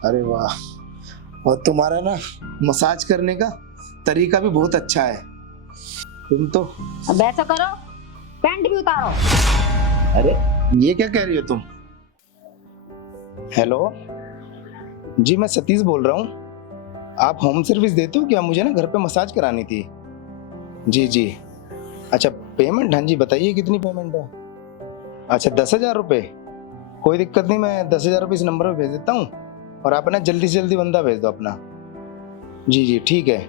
अरे वाह, और तुम्हारा ना मसाज करने का तरीका भी बहुत अच्छा है। तुम तो अब ऐसा करो, पैंट भी उतारो। अरे ये क्या कह रही हो तुम? हेलो जी, मैं सतीश बोल रहा हूँ। आप होम सर्विस देते हो क्या? मुझे ना घर पे मसाज करानी थी। जी जी, अच्छा पेमेंट, हाँ जी बताइए कितनी पेमेंट है? अच्छा 10,000 रुपये, कोई दिक्कत नहीं, मैं 10,000 रुपये इस नंबर पे भेज देता हूँ और आप ना जल्दी से जल्दी बंदा भेज दो अपना। जी जी ठीक है,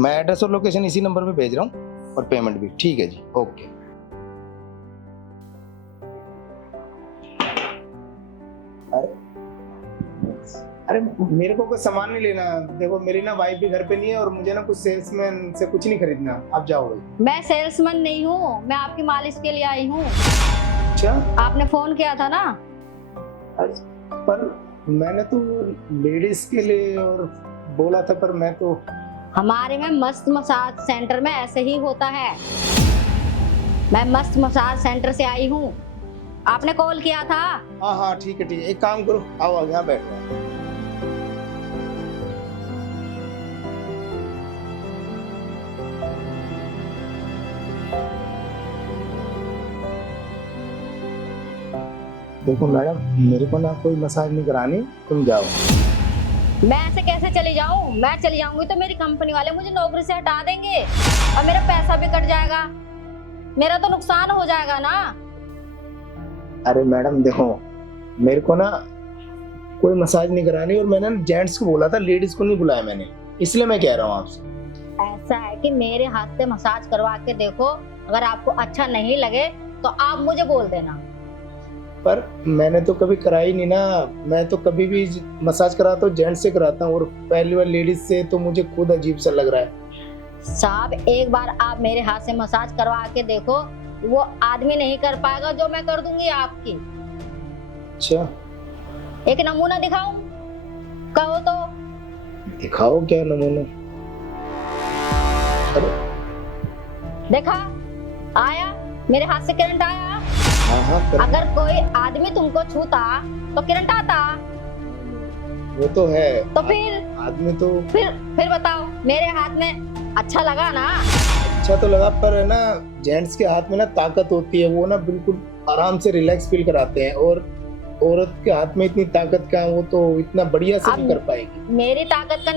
मैं एड्रेस और लोकेशन इसी नंबर पे भेज रहा हूँ और पेमेंट भी। ठीक है जी, ओके। अरे अरे मेरे को कोई सामान नहीं लेना, देखो मेरी ना वाइफ भी घर पे नहीं है और मुझे ना कुछ सेल्समैन से कुछ नहीं खरीदना, आप जाओ भाई। मैं सेल्समैन नहीं हूँ, मैं आपकी मालिश के लिए आई हूँ। अच्छा, आपने फोन किया था ना। पर मैंने तो लेडीज के लिए और बोला था, पर मैं तो हमारे में मस्त मसाज सेंटर में ऐसे ही होता है। मैं मस्त मसाज सेंटर से आई हूँ, आपने कॉल किया था। हाँ हाँ ठीक है ठीक है, एक काम करो, आओ आओ यहाँ बैठो। देखो मैडम, मेरे को ना कोई मसाज नहीं करानी, तुम जाओ। मैं ऐसे कैसे चली जाऊँ? मैं चली जाऊंगी तो मेरी कंपनी वाले मुझे नौकरी से हटा देंगे और मेरा पैसा भी कट जाएगा, मेरा तो नुकसान हो जाएगा ना। अरे मैडम देखो, मेरे को ना कोई मसाज नहीं करानी और मैंने जेंट्स को बोला था, लेडीज को नहीं बुलाया मैंने, इसलिए मैं कह रहा हूँ आपसे। ऐसा है कि मेरे हाथ से मसाज करवा के देखो, अगर आपको अच्छा नहीं लगे तो आप मुझे बोल देना। पर मैंने तो कभी कराई नहीं ना, मैं तो कभी भी मसाज कराता हूँ जेंट्स से कराता हूँ और पहली बार लेडीज से, तो मुझे खुद अजीब सा लग रहा है। साहब एक बार आप मेरे हाथ से मसाज करवा के देखो, वो आदमी नहीं कर पाएगा जो मैं कर दूंगी आपकी। अच्छा एक नमूना दिखाऊं? कहो तो। दिखाओ क्या नमूना। अरे देखा, आया मेरे हाथ से करंट आया। हाँ हाँ अगर कोई आदमी तुमको छूता तो करंट आता। वो तो है, तो फिर आदमी तो फिर बताओ, मेरे हाथ में अच्छा लगा ना? अच्छा तो लगा, पर है ना जेंट्स के हाथ में ना ताकत होती है, वो ना बिल्कुल आराम से रिलैक्स फील कराते हैं, और औरत के हाथ में इतनी ताकत का, वो तो इतना बढ़िया से नहीं कर पाएगी। मेरी ताकत का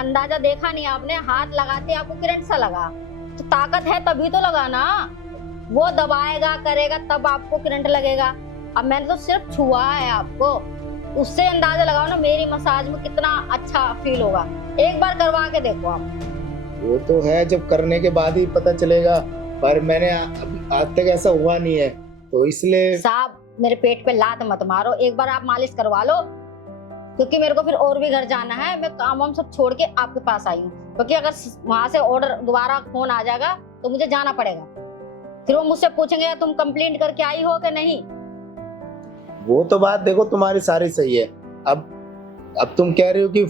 अंदाजा देखा नहीं आपने? हाथ लगाते आपको करंट सा लगा, तो ताकत है तभी तो लगा ना। वो दबाएगा करेगा तब आपको करंट लगेगा। अब मैंने तो सिर्फ छुआ है आपको, उससे अंदाजा लगाओ ना मेरी मसाज में कितना अच्छा फील होगा। एक बार करवा के देखो आप। वो तो है, जब करने के बाद ही पता चलेगा, पर मैंने आज तक ऐसा हुआ नहीं है, तो इसलिए। साहब मेरे पेट पे लात मत मारो, एक बार आप मालिश करवा लो, क्योंकि मेरे को फिर और भी घर जाना है। मैं काम वाम सब छोड़ के आपके पास आई हूँ, क्योंकि अगर वहां से ऑर्डर दोबारा फोन आ जाएगा तो मुझे जाना पड़ेगा। फिर वो मुझसे पूछेंगे तुम कंप्लेंट करके आई हो कि नहीं। वो तो बात देखो तुम्हारी सारी सही है। अब तुम कह रहे हो कि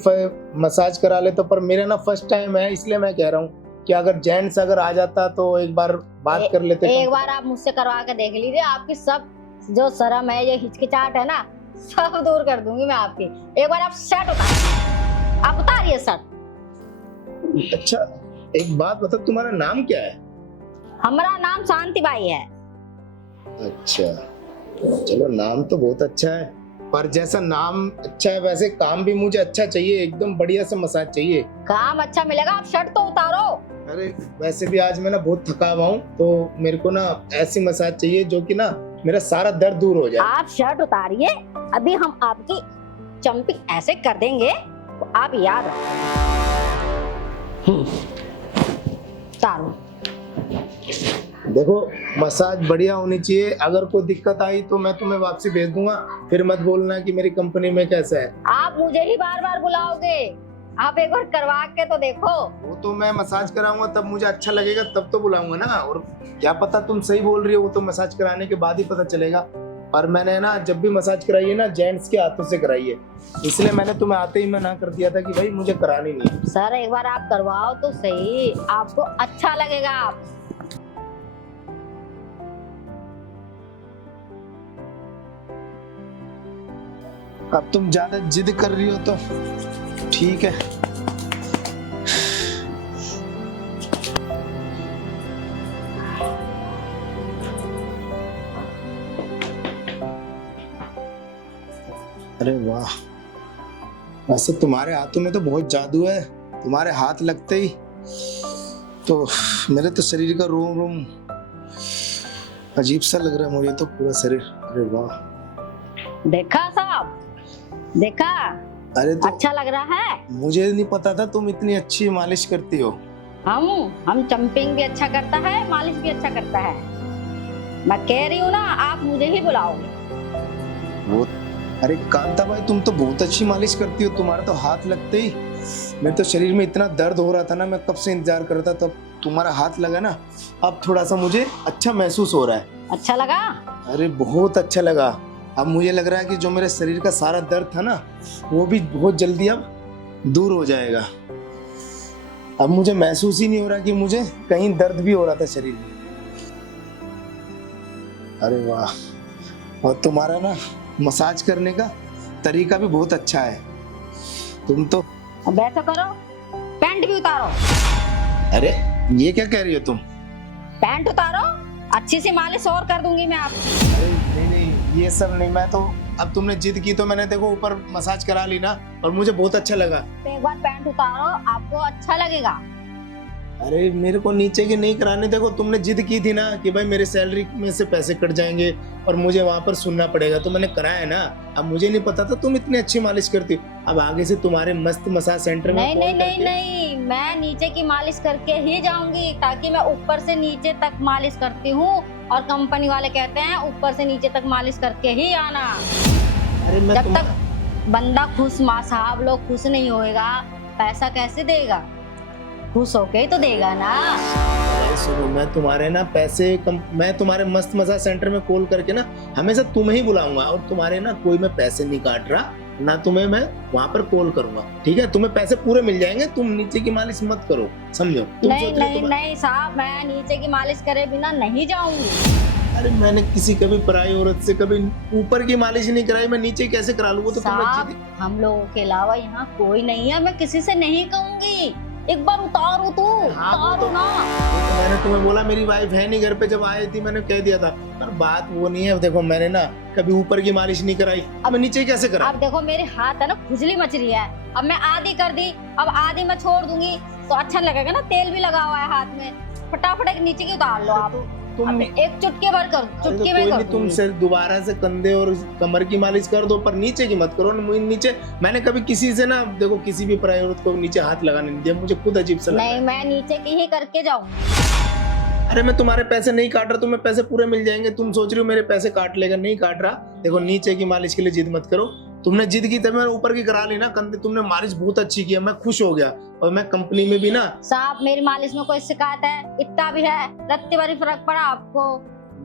मसाज करा ले, तो पर मेरा ना फर्स्ट टाइम है, इसलिए मैं कह रहा हूँ कि अगर जेंट्स अगर आ जाता तो एक बार बात कर लेते। एक बार आप मुझसे करवा के देख लीजिए, आपकी सब जो शर्म है, ये हिचकिचाहट है ना, सब दूर कर दूंगी मैं आपकी। एक बार आप शर्ट उतारिए, आप उतारिए शर्ट। अच्छा एक बात बताओ, तुम्हारा नाम क्या है? हमारा नाम शांति बाई है। अच्छा चलो, नाम तो बहुत अच्छा है, पर जैसा नाम अच्छा है वैसे काम भी मुझे अच्छा चाहिए, एकदम बढ़िया से मसाज चाहिए। काम अच्छा मिलेगा, आप शर्ट तो उतारो। अरे वैसे भी आज मैं ना बहुत थका हुआ हूँ, तो मेरे को ना ऐसी मसाज चाहिए जो कि ना मेरा सारा दर्द दूर हो जाए। आप शर्ट उतारिए, अभी हम आपकी जंपिंग ऐसे कर देंगे तो आप याद रखो। उतारो। देखो मसाज बढ़िया होनी चाहिए, अगर कोई दिक्कत आई तो मैं तुम्हें वापसी भेज दूंगा, फिर मत बोलना कि मेरी कंपनी में कैसा है। आप मुझे ही बार बार बुलाओगे, आप एक बार करवा के तो देखो। वो तो मैं मसाज कराऊंगा तब मुझे अच्छा लगेगा, तब तो बुलाऊंगा ना, और क्या पता तुम सही बोल रही हो, वो तो मसाज कराने के बाद ही पता चलेगा। पर मैंने ना जब भी मसाज कराई है ना जेंट्स के हाथों से कराई है, इसलिए मैंने तुम्हें आते ही मना कर दिया था कि भाई मुझे करानी नहीं है। सर एक बार आप करवाओ तो सही, आपको अच्छा लगेगा। आप अब तुम ज्यादा जिद कर रही हो तो ठीक है। अरे वाह, वैसे तुम्हारे हाथों में तो बहुत जादू है। तुम्हारे हाथ लगते ही तो मेरे तो शरीर का रोम रोम अजीब सा लग रहा है मुझे तो, पूरा शरीर। अरे वाह, देखा साहब, देखा? अरे तो अच्छा लग रहा है। मुझे नहीं पता था तुम इतनी अच्छी मालिश करती हो। हम जंपिंग भी अच्छा करता है, मालिश भी अच्छा करता है। मैं कह रही हूँ ना, आप मुझे ही बुलाओगे। वो अरे कांता भाई, तुम तो बहुत अच्छी मालिश करती हो। तुम्हारा तो हाथ लगते ही मेरे तो शरीर में इतना दर्द हो रहा था ना, मैं कब से इंतजार कर रहा था, तब तुम्हारा हाथ लगा ना, अब थोड़ा सा मुझे अच्छा महसूस हो रहा है। अच्छा लगा? अरे बहुत अच्छा लगा। अब मुझे लग रहा है कि जो मेरे शरीर का सारा दर्द था ना, वो भी बहुत जल्दी अब दूर हो जाएगा। अब मुझे महसूस ही नहीं हो रहा कि मुझे कहीं दर्द भी हो रहा था शरीर में। अरे वाह, और तुम्हारा ना मसाज करने का तरीका भी बहुत अच्छा है। तुम तो अब ऐसा करो, पैंट भी उतारो। अरे ये क्या कह रही हो तुम? पैंट उतारो, अच्छी सी मालिश और कर दूंगी मैं आपकी। अरे नहीं नहीं, ये सब नहीं। मैं तो अब तुमने जिद की तो मैंने देखो ऊपर मसाज करा ली ना, और मुझे बहुत अच्छा लगा। तो एक बार पैंट उतारो, आपको अच्छा लगेगा। अरे मेरे को नीचे की नहीं कराने। देखो तुमने जिद की थी ना कि भाई मेरे सैलरी में से पैसे कट जाएंगे और मुझे वहां पर सुनना पड़ेगा, तो मैंने कराया ना। अब मुझे नहीं पता था तुम इतनी अच्छी मालिश करती। अब आगे से तुम्हारे मस्त मसाज सेंटर में नहीं नहीं नहीं नहीं, मैं नीचे की मालिश करके ही जाऊंगी, ताकि मैं ऊपर से नीचे तक मालिश करती हूँ, और कंपनी वाले कहते हैं ऊपर से नीचे तक मालिश करके ही आना। अरे जब तक बंदा खुश, माँ साहब लोग खुश नहीं होएगा, पैसा कैसे देगा? खुश होके ही तो देगा ना। सुनो, मैं तुम्हारे ना मैं तुम्हारे मस्त मसाज सेंटर में कॉल करके ना हमेशा तुम्हें ही बुलाऊंगा, और तुम्हारे ना कोई मैं पैसे नहीं काट रहा ना, तुम्हें मैं वहाँ पर कॉल करूंगा, ठीक है? तुम्हें पैसे पूरे मिल जाएंगे। तुम नीचे की मालिश मत करो, समझो? नहीं नहीं नहीं साहब, मैं नीचे की मालिश करे बिना नहीं जाऊंगी। अरे मैंने किसी कभी पराई औरत से कभी ऊपर की मालिश नहीं कराई, मैं नीचे कैसे करा लूं? वो तो साहब, हम लोगों के अलावा यहाँ कोई नहीं है, मैं किसी से नहीं कहूंगी। एक बार उतारो तू, उतारो ना। तो मैंने तुम्हें बोला मेरी वाइफ है नहीं घर पे, जब आई थी मैंने कह दिया था, पर बात वो नहीं है। देखो मैंने ना कभी ऊपर की मालिश नहीं कराई, अब मैं नीचे कैसे करा? अब देखो मेरे हाथ है ना, खुजली मच रही है। अब मैं आधी कर दी, अब आधी मैं छोड़ दूंगी तो अच्छा लगेगा ना। तेल भी लगा हुआ है हाथ में, फटाफट एक नीचे की उतार लो आप। तुम एक चुटकी भर कर, चुटकी में कर तुम से दोबारा से कंधे और कमर की मालिश कर दो, पर नीचे की मत करो। नीचे मैंने कभी किसी से ना, देखो किसी भी पराई औरत को नीचे हाथ लगाने नहीं दिया, मुझे खुद अजीब सा लगा। नहीं, मैं नीचे की ही करके जाऊँ। अरे मैं तुम्हारे पैसे नहीं काट रहा, तुम्हें पैसे पूरे मिल जाएंगे। तुम सोच रही हो मेरे पैसे काट लेगा, नहीं काट रहा। देखो नीचे की मालिश के लिए जिद मत करो। तुमने जिद की तब मैं ऊपर की करा ली ना कंधे। तुमने मालिश बहुत अच्छी की है, मैं खुश हो गया। और मैं कंपनी में भी ना, साहब मेरी मालिश में कोई शिकायत है? इतना भी है, रत्ती भरी फर्क पड़ा आपको?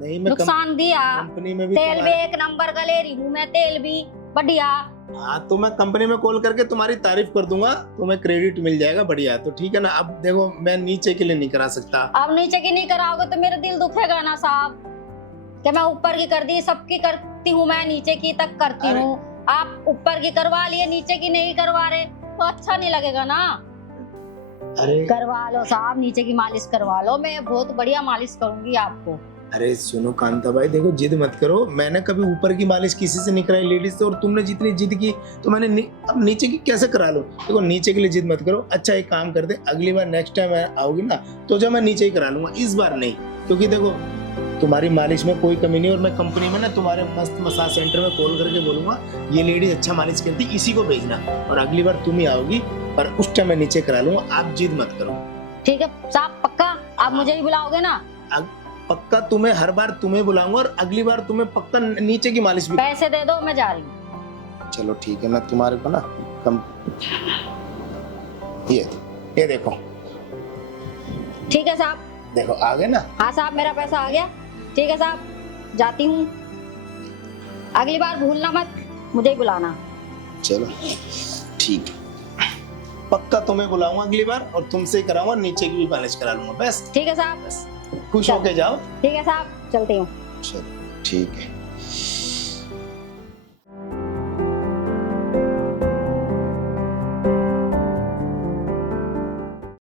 नहीं मैं नुकसान दिया? कंपनी में भी तेल भी एक नंबर का ले रही हूँ मैं, तेल भी बढ़िया। हाँ तो मैं कंपनी में कॉल करके तुम्हारी तारीफ कर दूंगा, तुम्हें क्रेडिट मिल जाएगा बढ़िया। तो ठीक है ना? अब देखो मैं नीचे के लिए नहीं करा सकता। अब नीचे की नहीं कराओगे तो मेरा दिल दुखेगा ना साहब, कि मैं ऊपर की कर दी, सबकी करती हूँ मैं, नीचे की तक करती हूँ। आप ऊपर की करवा लिए, नीचे की नहीं करवा रहे, तो अच्छा नहीं लगेगा ना। अरे करवा लो साहब, नीचे की मालिश करवा लो, मैं बहुत बढ़िया मालिश करूंगी आपको। अरे सुनो कांता भाई, देखो जिद मत करो। मैंने कभी ऊपर की मालिश किसी से नहीं कराई लेडीज से, और तुमने जितनी जिद की तो मैंने अब नीचे की कैसे करा लो? देखो नीचे के लिए जिद मत करो। अच्छा एक काम कर दे, अगली बार नेक्स्ट टाइम आओगी ना, तो जब मैं नीचे ही करा लूंगा, इस बार नहीं। क्योंकि देखो तुम्हारी मालिश में कोई कमी नहीं, और मैं कंपनी में ना तुम्हारे मस्त मसाज सेंटर में कॉल करके बोलूंगा ये लेडीज अच्छा मालिश करती, इसी को भेजना, और अगली बार तुम ही आओगी, पर उस टाइम मैं नीचे करा लूंगा। आप जिद मत करो, ठीक है साहब? पक्का आप मुझे ही बुलाओगे ना? पक्का तुम्हें हर बार तुम्हें बुलाऊंगा, और अगली बार तुम्हें पक्का नीचे की मालिश भी। पैसे दे दो, मैं जा रही हूँ। चलो ठीक है, मैं तुम्हारे को ना ये देखो। ठीक है साहब, देखो आ गए ना? हाँ साहब, मेरा पैसा आ गया। ठीक है साहब, जाती हूँ। अगली बार भूलना मत, मुझे ही बुलाना। चलो ठीक है, पक्का तुम्हें बुलाऊंगा अगली बार, और तुमसे ही कराऊंगा, नीचे की भी मालिश करा लूंगा। बस ठीक है साहब, खुश होके जाओ। ठीक है साहब, चलती हूँ। चलो ठीक है।